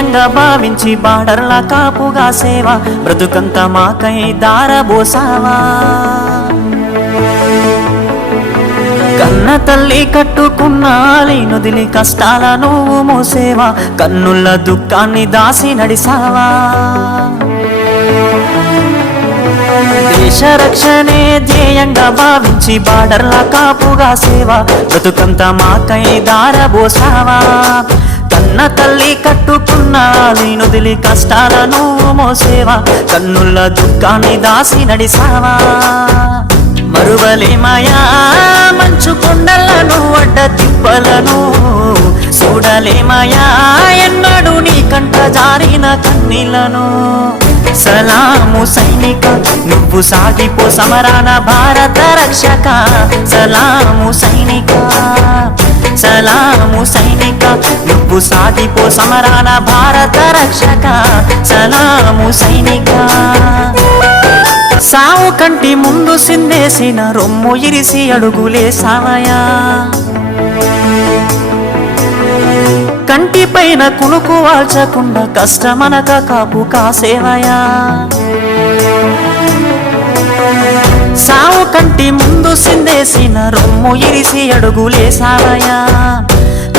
ధ్యేయంగా భావించి బార్డర్ల కాపుగా సేవ బ్రతుకంత మాకై దారబోసావా? కన్న తల్లి కట్టుకున్న నొదిలి కష్టాల నువ్వు మోసేవా? కన్నుల దుఃఖాన్ని దాసి నడిసావా? దేశ రక్షణే ధ్యేయంగా భావించి బార్డర్ల కాపుగా సేవ బ్రతుకంత మాకై దారబోసావా? కన్న తల్లి కట్టుకున్న నొదిలి కష్టాలను మోసేవా? కన్నుల దుఃఖాన్ని దాసి నడిసావా? మరువలేమయా మంచు కొండలను అడ్డ తిప్పలను. చూడలేమయా ఎన్నడు నీ కంట జారిన కన్నీలను సలాము సైనిక నువ్వు సాగిపో సమరాన భారత రక్షక. సలాము సైనిక సలాము సైనిక నువ్వు సాగిపో సమరాన భారత రక్షక. సలాము సైనిక. సావు కంటి ముందు సిందేసిన రొమ్ము ఇరిసి అడుగులే సావయా కంటి పైన కునుకు వాల్చకుండా కష్టమనక కాపు కాసేవయా. సావు కంటి ముందు సిందేసిన రొమ్ము ఇరిసి అడుగులే సావయా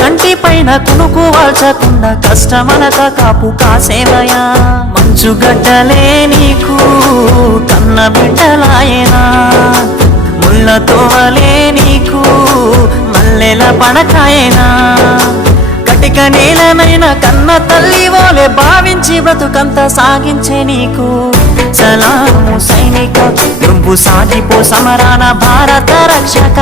కంటి పైన కునుకు వాల్చకుండా కష్టమనక కాపు కాసేవయా మంచు గడ్డలే నీకు కన్న బిడ్డలాయనా. ముళ్ళతో వలే నీకు మల్లెల పడకాయనా కటిక నేలనైన కన్న తల్లి ఓలే భావించి బ్రతుకంత సాగించే నీకు. సలాము సైనిక నువ్వు సాగిపో సమరాన భారత రక్షక.